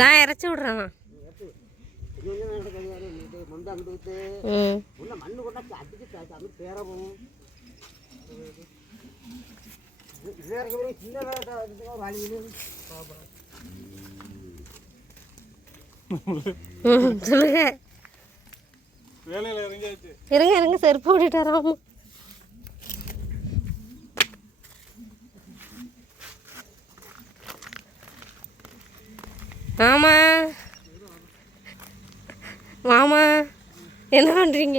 நான் இறச்சி விட்றேன். இன்னொன்று நடக்காது யாரு இது மந்து அங்கிட்டு விட்டு ம் உள்ள மண்ணு கொண்டா அடிச்சு அங்கிட்டு பேர போகும் இது இருக்க சின்ன வாழி ம் சொல்லுங்க வேலையில் இறங்கியாச்சு இருங்க இருங்க செருப்பு போட்டுட்டு வராம மாமா மாமா என்ன பண்ணுறீங்க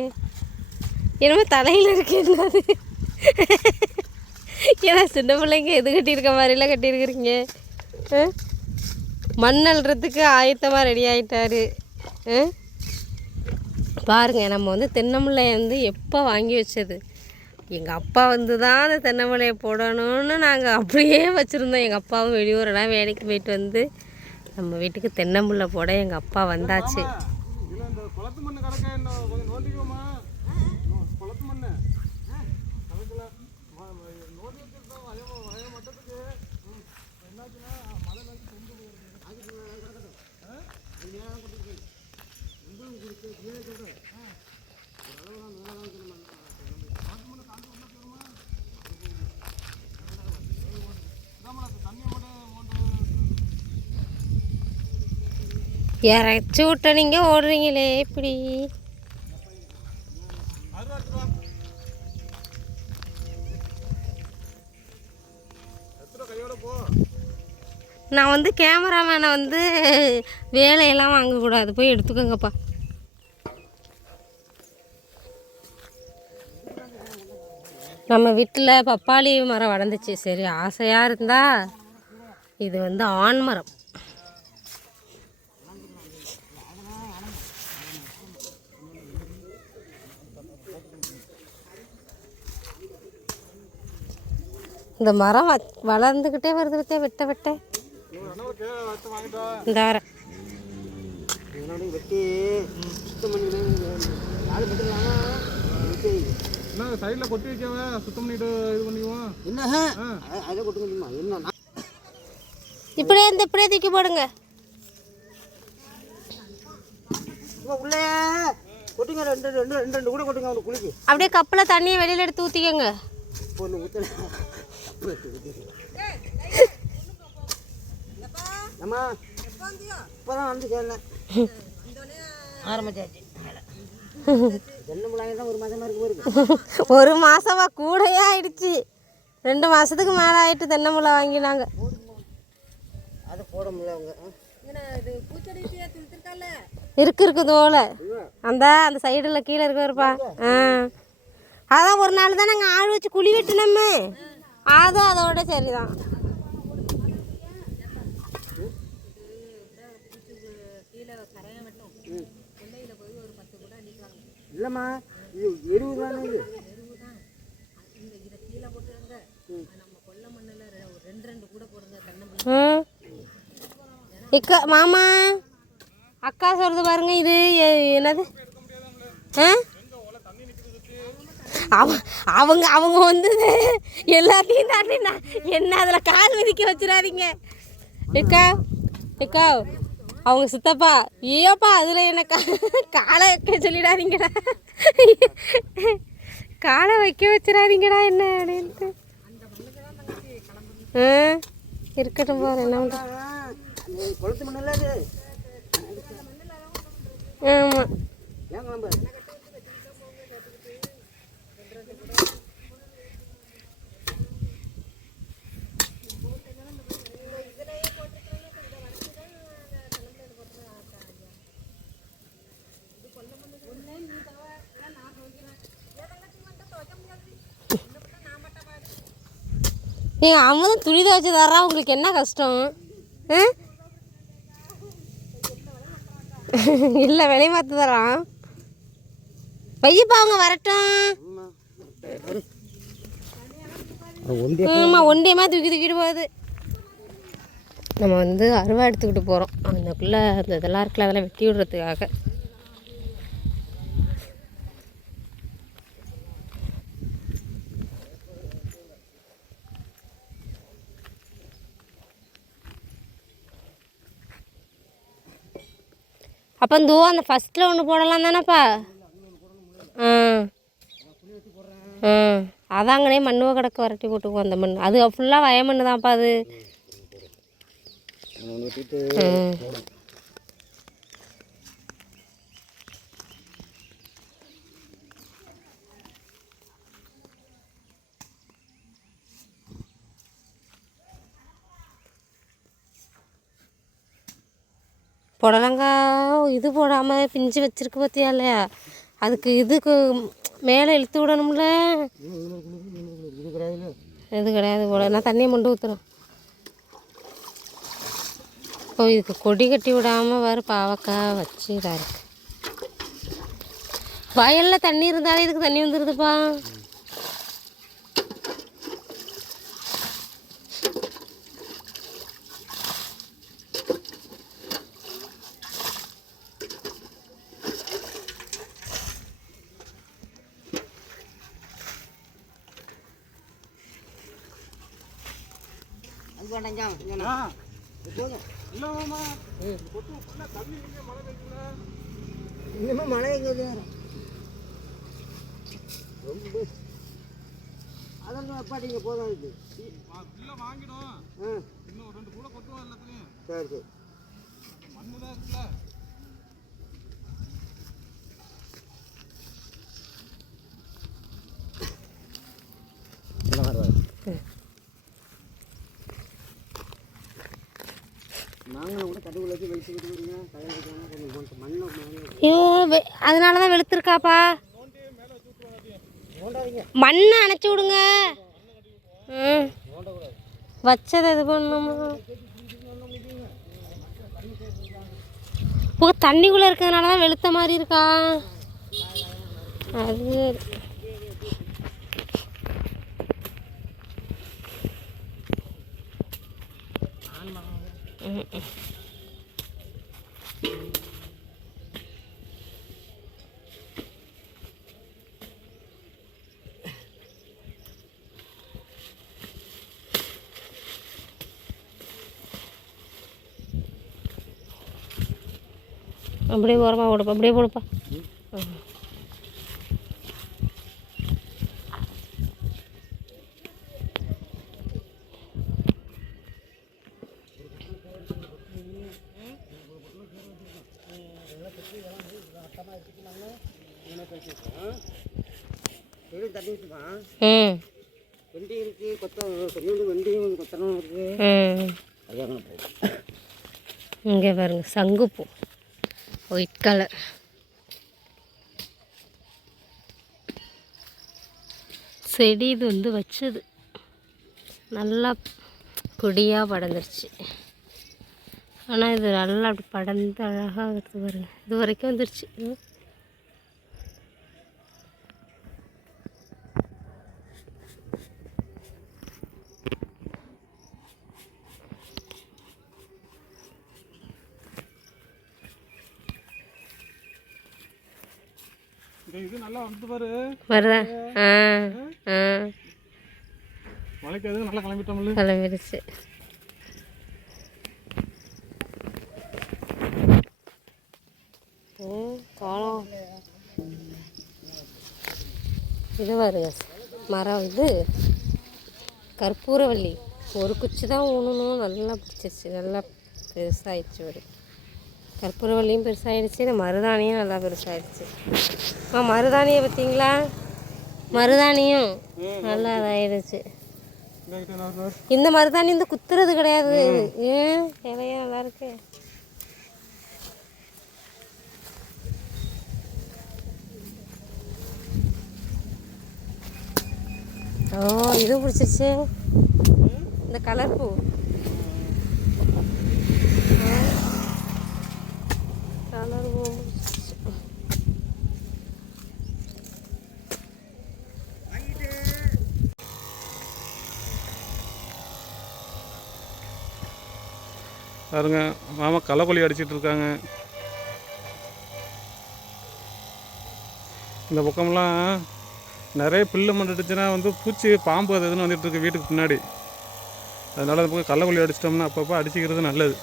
என்னமோ தலையில் இருக்கு என்னது? ஏன்னா சின்ன பிள்ளைங்க எது கட்டியிருக்க மாதிரிலாம் கட்டியிருக்கிறீங்க. மண் அள்ளுறதுக்கு ஆயத்தமாக ரெடி ஆகிட்டாரு பாருங்கள் பாருங்க நம்ம வந்து தென்னம்பிள்ளை வந்து எப்போ வாங்கி வச்சது? எங்கள் அப்பா வந்து தான் அந்த தென்னம்பிள்ளையை போடணும்னு நாங்கள் அப்படியே வச்சுருந்தோம். எங்கள் அப்பாவும் வெளியூரெல்லாம் வேலைக்கு போயிட்டு வந்து நம்ம வீட்டுக்கு தென்னம்பிள்ளை போட எங்கள் அப்பா வந்தாச்சு. இல்லை இந்த குளத்து மண்ணு கிடக்க என்ன கொஞ்சம் நோண்டிக்குவோமா நோ- குளத்து மண்ணு கணக்கில் நோண்டி வச்சிருக்கோம் அதே ம- அதே மட்டத்துக்கு ம், என்னாச்சுன்னா மழை நாச்சு கொண்டு போயிருக்கு இறச்சி விட்ட நீங்கள் ஓடுறீங்களே இப்படி. நான் வந்து கேமராமேனை வந்து வேலையெல்லாம் வாங்கக்கூடாது. போய் எடுத்துக்கோங்கப்பா. நம்ம வீட்டில் பப்பாளி மரம் வளர்ந்துச்சு. சரி ஆசையாக இருந்தால் இது வந்து ஆண் மரம். இந்த மரம் வ வளர்ந்துக்கிட்டே வருது விட்டே வெட்ட வெட்ட. இந்த என்ன சைடில் கொட்டி வைக்காம சுத்தம் பண்ணிட்டு இது பண்ணிக்குவோம். என்ன? அதை கொட்டுங்க முடியுமா என்ன இப்படியே இந்த இப்படியே தூக்கி போடுங்க. உள்ளே. கொட்டுங்க ரெண்டு ரெண்டு ரெண்டு ரெண்டு கூட கொட்டுங்க அவனுக்கு குளிக்கு அப்படியே கப்பில் தண்ணியை வெளியில் எடுத்து ஊற்றிக்கோங்க பொண்ணு ஊற்றல அம்மா. இப்போதான் வந்து சேர்ந்தேன் ஆரம்பிச்சாச்சு. ஒரு மாசமா கூடயே ஆயிடுச்சு. ரெண்டு மாசத்துக்கு மேலே ஆயிட்டு தென்னை முளை வாங்கினாங்க. அது போட இருக்கு இருக்கு தோல. அந்த அந்த சைடில் கீழே இருக்க இருப்பா ஆ. அதான் ஒரு நாள் தான் நாங்கள் ஆள் வச்சு குழி வெட்டினோமே. அதுவும் அதோட சரிதான். இல்லைம்மா இது எருவு தானே இது? இக்கா மாமா. அக்கா சொல்றது பாருங்க இது என்னது? ஆ? அவ- அவங்க அவங்க வந்து எல்லாத்தையும் தாண்டி நான் என்ன அதில் கால் மிதிக்க வச்சிடாதீங்க. ஏக்கா ஏக்கா அவங்க சித்தப்பா ஏப்பா அதில் என்ன கா காலை வைக்க சொல்லிடாதீங்கடா. காலை வைக்க வச்சிடாதீங்கடா என்ன அப்படின்ட்டு ஆ இருக்கட்டும் பாரு என்ன ஆமாம் ஏங்க அவன் தான் துணி துவைச்சு தர்றா உங்களுக்கு என்ன கஷ்டம்? இல்லை வெளியே மாற்ற தரான் வையப்பா அவங்க வரட்டும். ஆமாம் ஒண்டியமாக தூக்கி தூக்கிட்டு போகுது. நம்ம வந்து அருவா எடுத்துக்கிட்டு போகிறோம் அந்தக்குள்ளே அந்த இதெல்லாம் இருக்குல்ல அதெல்லாம் வெட்டி விடுறதுக்காக. அப்போ இந்த அந்த ஃபஸ்ட்டில் ஒன்று போடலாம் தானேப்பா. ம் ம் அதாங்கனே மண்ணுவ கிடக்கு வரட்டி போட்டுக்குவோம் அந்த மண் அது ஃபுல்லாக வய மண்ணு தான்ப்பா அது புடலங்கா இது போடாமல் பிஞ்சு வச்சிருக்கு பார்த்தியா இல்லையா அதுக்கு இதுக்கு மேலே இழுத்து விடணும்ல? இது கிடையாது போல. நான் தண்ணியை மொண்டு ஊற்றுறேன் இப்போ இதுக்கு கொடி கட்டி விடாமல் வேறு பாவக்காய் வச்சு இதாக இருக்குது வயலில் தண்ணி இருந்தாலே இதுக்கு தண்ணி வந்துடுதுப்பா ஆ. போதும் இல்லை மாமா கொட்டு ஃபுல்லாக தண்ணி இங்கே மழை பெய்யுதுல. இன்னும் மழை எங்கே ரொம்ப. அதெல்லாம் அப்பாட்டிங்க போதும் இருக்கு இல்லை வாங்கிடும். இன்னும் ஒரு ரெண்டு கூட கொட்டுவோம் எல்லாத்துலேயும். சரி சரி. மண்ணு தான் இருக்குல்ல நாங்களும் கூட கட்டுக்குள்ள வச்சு வெளிச்சு விட்டு விடுங்க கையில் வைக்காம கொஞ்சம் கொஞ்சம் மண்ணை மேலே ஐயோ வெ- அதனால தான் வெளுத்துருக்காப்பா. மண்ணை அணைச்சி விடுங்க. வச்சதை இது பண்ணுமா இப்போ தண்ணிக்குள்ளே இருக்கிறதுனால தான் வெளுத்த மாதிரி இருக்கா? அது அப்படியே ஓரமாக போடுப்பா அப்படியே போடுப்பா ம். வெளியே தண்ணி வச்சுப்பா ம் வெண்டி இருக்கு கொத்த கொஞ்சோண்டு வெண்டியும் கொத்தனும் இருக்கு. இங்கே பாருங்க சங்குப்பூ. ஒயிட் கலர் செடி இது வந்து வச்சது. நல்லா கொடியாக படர்ந்துருச்சு. ஆனால் இது நல்லா அப்படி படர்ந்து அழகாக இருக்குது பாருங்க. இது வரைக்கும் வந்துருச்சு. இது நல்லா வந்து பாரு. வருதா? ஆ. ஆ மழைக்கு அது நல்லா கிளம்பிட்டோம்ல. கிளம்பிடுச்சு. ம், காணோம் இது பாருங்க மரம் இது. கற்பூரவள்ளி. ஒரு குச்சி தான் ஊனணும். நல்லா பிடிச்சிருச்சு. நல்லா பெருசாகிடுச்சு ஒரு கற்பூரவள்ளியும் பெருசாகிடுச்சு இந்த மருதாணியும் நல்லா பெருசாகிடுச்சு ஆ மருதாணியை பார்த்தீங்களா? மருதாணியும் நல்லா இதாகிடுச்சு இந்த மருதாணி இந்த குத்துறது கிடையாது. ஏன்? இலையா நல்லா இருக்கு. ஓ இது பிடிச்சிச்சு இந்த கலர் பூ கலர் பூ பிடிச்சிச்சு பாருங்க மாமா களைக்கொல்லி அடிச்சிட்டு இருக்காங்க. இந்த பக்கம்லாம் நிறைய புல்லு மண்டுச்சுன்னா வந்து பூச்சி பாம்பு அது எதுன்னு வந்துட்டு இருக்கு வீட்டுக்கு பின்னாடி. அதனால அந்த பக்கம் களைக்கொல்லி அடிச்சிட்டோம்னா அப்பப்போ அடிச்சிக்கிறது நல்லது.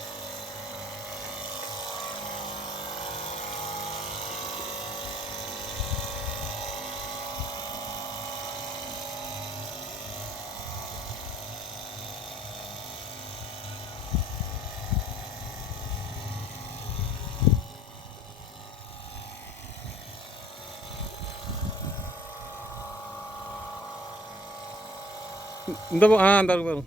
இந்த ஆ அந்த பாருங்க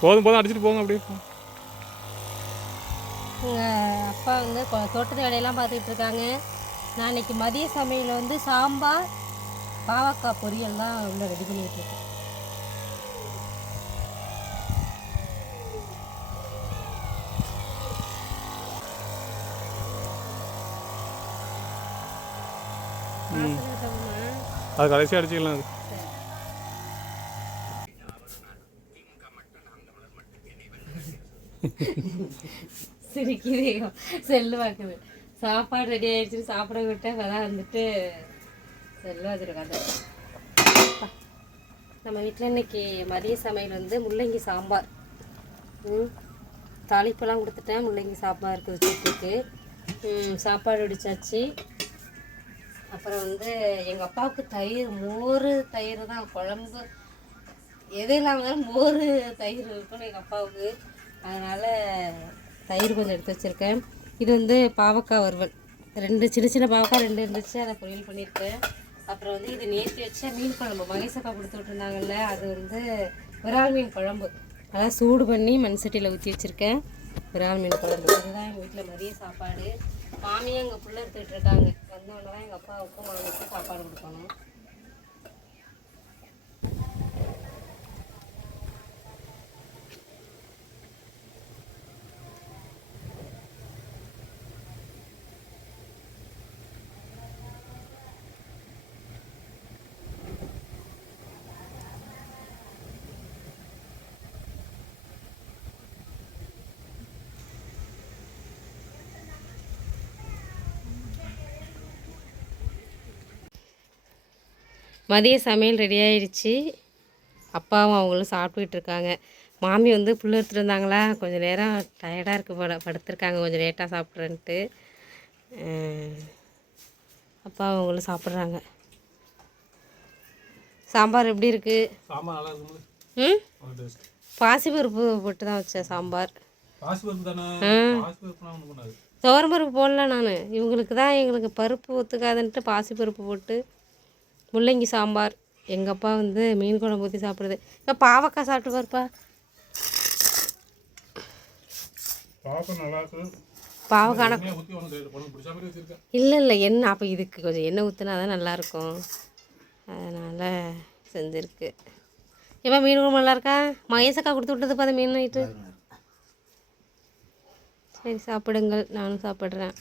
போதும் போதும் அடிச்சுட்டு போங்க அப்படியே. அப்பா வந்து கொ- தோட்டத்து வேலையெல்லாம் பார்த்துக்கிட்டு இருக்காங்க நான் இன்னைக்கு மதிய சமையல் வந்து சாம்பார் பாவக்காய் பொரியல் தான் உள்ள ரெடி பண்ணிட்டு இருக்கேன். அது கடைசி அடிச்சுக்கலாம். அது சிரிக்கிறீங்க செல்லு பார்க்குது சாப்பாடு ரெடி ஆயிடுச்சு. சாப்பிட விட்டேன். இப்போதான் வந்துட்டு செல்லு வந்துருக்காது நம்ம வீட்டில் இன்னைக்கு மதிய சமையல் வந்து முள்ளங்கி சாம்பார். ம். தாளிப்பெல்லாம் கொடுத்துட்டேன். முள்ளங்கி சாம்பாருக்கு வச்சுருக்கு சாப்பாடு வடிச்சாச்சு. அப்புறம் வந்து எங்கள் அப்பாவுக்கு தயிர் மோர் தயிர் தான். குழம்பு எது இல்லாமல் மோர் தயிர் இருக்கணும் எங்கள் அப்பாவுக்கு. அதனால் தயிர் கொஞ்சம் எடுத்து வச்சுருக்கேன். இது வந்து பாவக்காய் வறுவல். ரெண்டு சின்ன சின்ன பாவக்காய் ரெண்டு இருந்துச்சு அதை பொரியல் பண்ணியிருக்கேன். அப்புறம் வந்து இது நேற்று வச்ச மீன் குழம்பு. மகேசப்பா கொடுத்து விட்டுருந்தாங்கல்ல அது வந்து விரால் மீன் குழம்பு. அதான் சூடு பண்ணி மண் சட்டியில் ஊற்றி வச்சுருக்கேன். விரால் மீன் குழம்பு. இதுதான் எங்கள் வீட்டில் மதிய சாப்பாடு. மாமியும் எங்கள் பிள்ளை எடுத்துகிட்டு இருக்காங்க. அதனால தான் எங்கள் அப்பாவுக்கும் மாமிக்கும் சாப்பாடு கொடுக்கணும். மதிய சமையல் ரெடி ஆயிடுச்சு. அப்பாவும் அவங்களும் சாப்பிட்டுக்கிட்டு இருக்காங்க மாமி வந்து புல் எடுத்துட்டு இருந்தாங்களா கொஞ்சம் நேரம் டயர்டாக இருக்கு பட படுத்திருக்காங்க. கொஞ்சம் லேட்டாக சாப்பிட்றேன்ட்டு. அப்பா அவங்களும் சாப்பிட்றாங்க. சாம்பார் எப்படி இருக்குது ம்? பாசிப்பருப்பு போட்டு தான் வச்சேன் சாம்பார். துவரம்பருப்பு போடல நான். இவங்களுக்கு தான் எங்களுக்கு பருப்பு ஒத்துக்காதுன்ட்டு பாசிப்பருப்பு போட்டு முள்ளங்கி சாம்பார். எங்கள் அப்பா வந்து மீன் குழம்பு ஊற்றி சாப்பிடுது இப்போ பாவக்காய் சாப்பிட்டு பாருப்பா. வச்சிருக்கேன். இல்லை இல்லை எண்ணெய் அப்போ இதுக்கு கொஞ்சம் எண்ணெய் ஊற்றினா தான் நல்லாயிருக்கும் அதனால் செஞ்சுருக்கு. எப்போ மீன் குழம்பு நல்லா இருக்கா? மகேசக்கா கொடுத்து விட்டதுப்பா அந்த மீன் நைட்டு. சரி சாப்பிடுங்கள். நானும் சாப்பிட்றேன்.